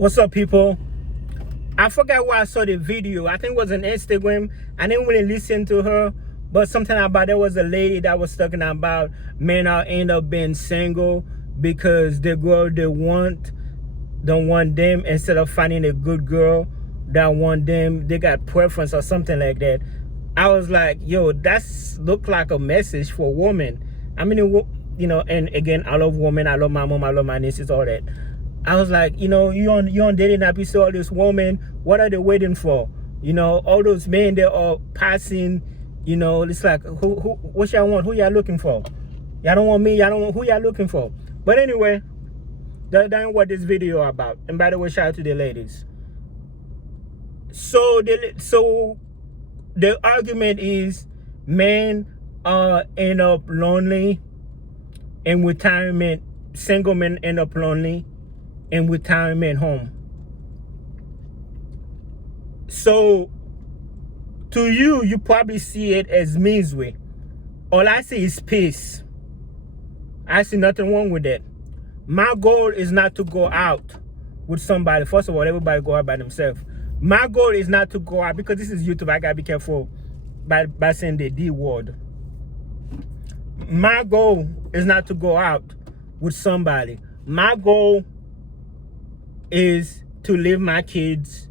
What's up, people? I forgot where I saw the video. I think it was on Instagram. I didn't really listen to her, but something about there was a lady that was talking about men are end up being single because the girl they want don't want them, instead of finding a good girl that want them. They got preference or something like that. I was like, yo, that's look like a message for women. I mean, and again, I love women. I love my mom. I love my nieces, all that. I was like, you on dating app, you see all this woman, what are they waiting for? All those men that are passing, it's like, what y'all want? Who y'all looking for? Y'all don't want me, y'all don't want, who y'all looking for? But anyway, that ain't what this video about. And by the way, shout out to the ladies. So the argument is men end up lonely in retirement. Single men end up lonely in retirement home. So to you probably see it as misery. All I see is peace. I see nothing wrong with that. My goal is not to go out with somebody. First of all, everybody go out by themselves. My goal is not to go out, because this is YouTube. I gotta be careful by saying the D word. My goal is not to go out with somebody. My goal is to leave my kids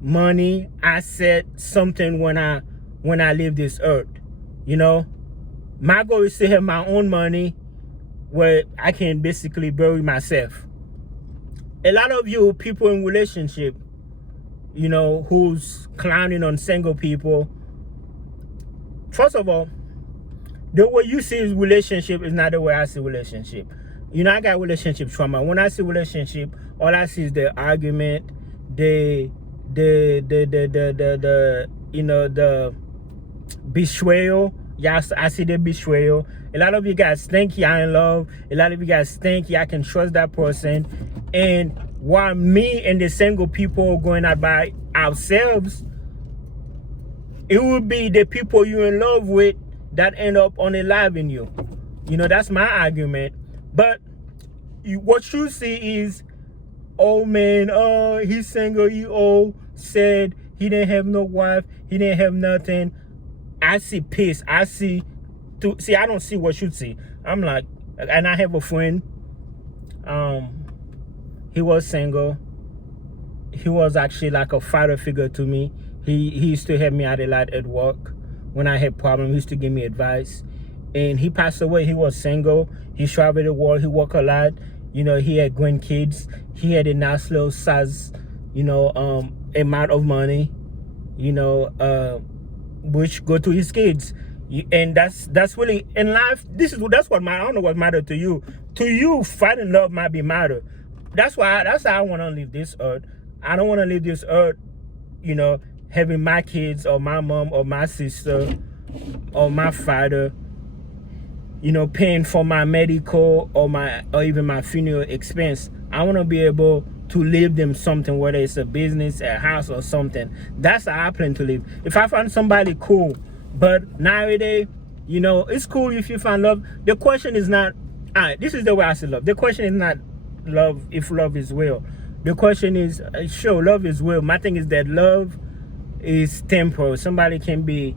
money, asset, something when I leave this earth. My goal is to have my own money where I can basically bury myself. A lot of you people in relationship, who's clowning on single people. First of all, the way you see relationship is not the way I see relationship. I got relationship trauma. When I see relationship, all I see is the argument, the betrayal. Yes, I see the betrayal. A lot of you guys think you're in love. A lot of you guys think I can trust that person. And while me and the single people going out by ourselves, it would be the people you're in love with that end up unaliving you. That's my argument. But what you see is, oh man, he's single, he old, said he didn't have no wife, he didn't have nothing. I see peace. I don't see what you see. I'm like, and I have a friend, he was single. He was actually like a father figure to me. He used to help me out a lot at work. When I had problems, he used to give me advice. And he passed away. He was single. He traveled the world. He worked a lot. He had grandkids. He had a nice little size, amount of money, which go to his kids. And that's really in life. That's what I don't know what matters to you. To you, finding love might be matter. That's how I want to leave this earth. I don't want to leave this earth, having my kids or my mom or my sister or my father, paying for my medical or even my funeral expense. I want to be able to leave them something, whether it's a business, a house, or something. That's how I plan to live. If I find somebody cool, but nowadays, it's cool if you find love. The question is not, this is the way I see love. The question is not love, if love is real. The question is, sure, love is real. My thing is that love is temporal. Somebody can be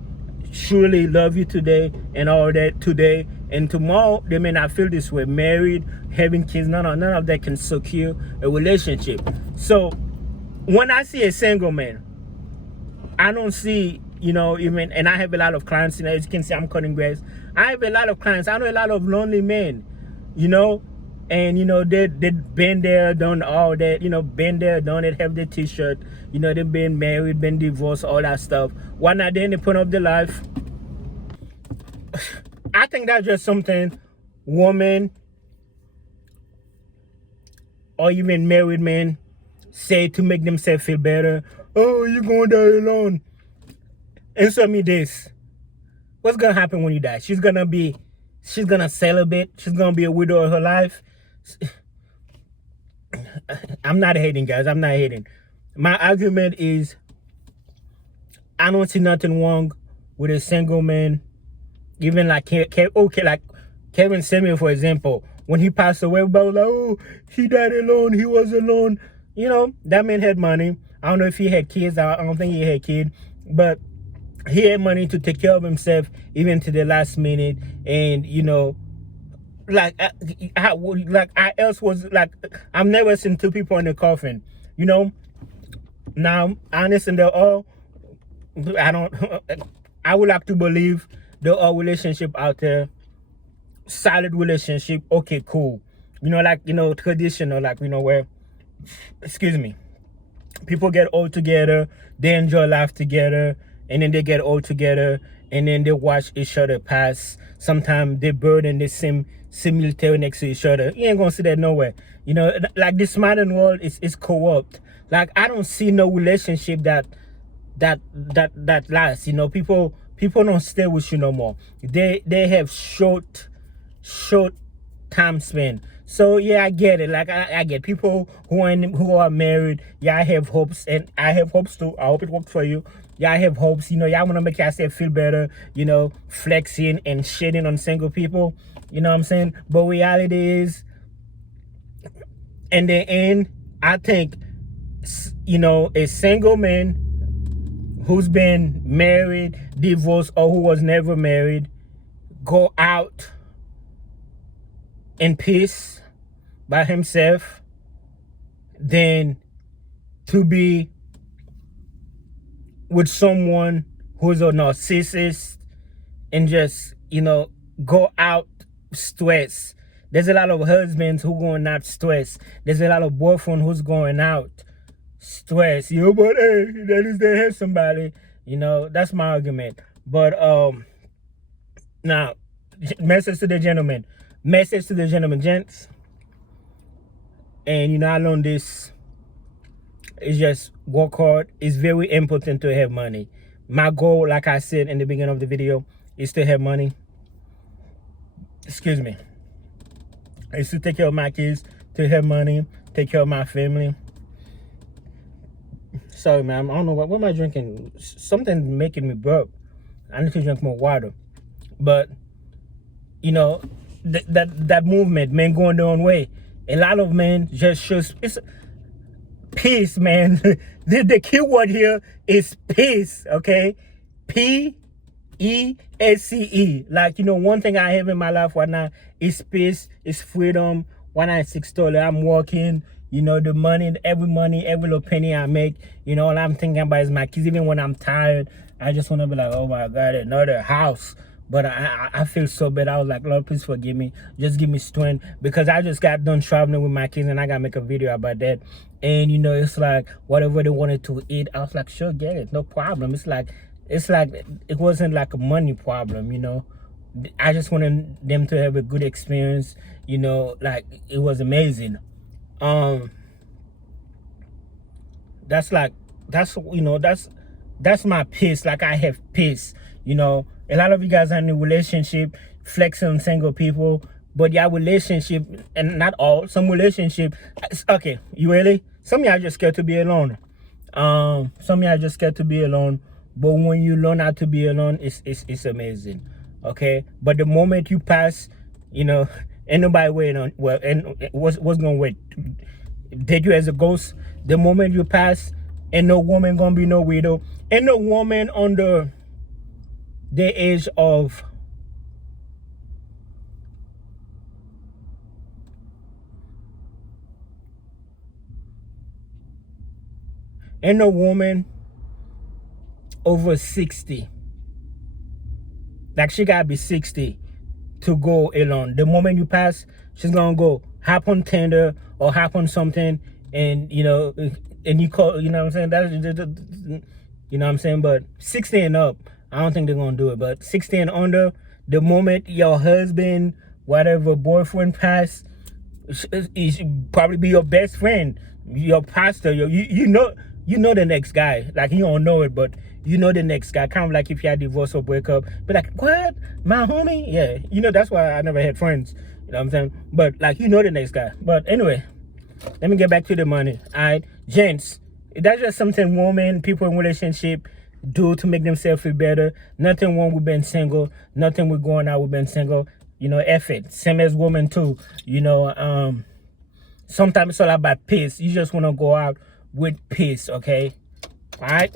surely love you today and all that today, and tomorrow they may not feel this way. Married, having kids, none of that can secure a relationship. So when I see a single man, I don't see, even, and I have a lot of clients, as you can see, I'm cutting grass. I have a lot of clients. I know a lot of lonely men, and they've been there, done all that, been there, done it, have the t-shirt, they've been married, been divorced, all that stuff. Why not then they put up their life? I think that's just something women or even married men say to make themselves feel better. Oh, you're gonna die alone. Answer me this. What's gonna happen when you die? She's gonna celebrate. She's gonna be a widow of her life. I'm not hating, guys. I'm not hating. My argument is, I don't see nothing wrong with a single man. Even like like Kevin Samuel, for example, when he passed away, everybody was like, oh, he died alone. He was alone. You know, that man had money. I don't know if he had kids. I don't think he had kids, but he had money to take care of himself even to the last minute. And you know, like I else was like, I've never seen two people in the coffin. You know, now honest and they're all. I don't. I would like to believe there are relationship out there, solid relationship. Okay, cool. You know, like, you know, traditional, like, you know, where, excuse me, people get all together, they enjoy life together, and then they get all together, and then they watch each other pass. Sometimes they burn the same cemetery next to each other. You ain't gonna see that nowhere. You know, like this modern world is corrupt. Like I don't see no relationship that lasts. You know, people don't stay with you no more. They have short time span. So yeah, I get it. Like I get people who are married. Yeah, I have hopes, and I have hopes too. I hope it works for you. Yeah, I have hopes. You know, y'all want to make yourself feel better. You know, flexing and shitting on single people. You know what I'm saying? But reality is, in the end, I think, you know, a single man who's been married, divorced, or who was never married, go out in peace by himself than to be with someone who's a narcissist and just, you know, go out stressed. There's a lot of husbands who going out stressed. There's a lot of boyfriends who's going out stress. You know, but hey, that is they have somebody. You know, that's my argument. But now, message to the gentleman. Message to the gentleman, gents. And you know, I learned this. It's just work hard. It's very important to have money. My goal, like I said in the beginning of the video, is to have money. Excuse me. Is to take care of my kids, to have money, take care of my family. Sorry, man. I don't know what am I drinking. Something making me burp. I need to drink more water. But you know, that movement, men going their own way. A lot of men just shows it's peace, man. the key word here is peace. Okay, PEACE. Like, you know, one thing I have in my life right now is peace, is freedom. $196. I'm working. You know, the money, every little penny I make, you know, all I'm thinking about is my kids. Even when I'm tired, I just want to be like, oh my God, another house. But I feel so bad. I was like, Lord, please forgive me. Just give me strength. Because I just got done traveling with my kids and I got to make a video about that. And, you know, it's like whatever they wanted to eat, I was like, sure, get it. No problem. It's like it wasn't like a money problem, you know. I just wanted them to have a good experience. You know, like it was amazing. That's my peace. Like I have peace. You know, a lot of you guys are in a relationship, flexing on single people, but your relationship, and not all, some relationship, okay, you really? Some of y'all just scared to be alone. Some of y'all just scared to be alone, but when you learn how to be alone, it's amazing. Okay, but the moment you pass, you know, ain't nobody waiting on, well, and what's gonna wait? Take you as a ghost. The moment you pass, ain't no woman gonna be no widow. Ain't no woman under the age of ain't no woman over 60. Like she gotta be 60 to go alone. The moment you pass, she's gonna go hop on Tinder or hop on something, and you know, and you call, you know what I'm saying? That's, you know what I'm saying? But 60 and up, I don't think they're gonna do it. But 60 and under, the moment your husband, whatever boyfriend pass, he should probably be your best friend, your pastor, you know the next guy. Like you don't know it, but you know the next guy. Kind of like if you had divorce or break up, but like, what? My homie? Yeah, you know, that's why I never had friends. You know what I'm saying? But like, you know the next guy. But anyway, let me get back to the money. All right, gents, that's just something women, people in relationship do to make themselves feel better. Nothing wrong with being single. Nothing with going out with being single. You know, F it. Same as women too. You know, Sometimes it's all about peace. You just want to go out with peace, okay? All right?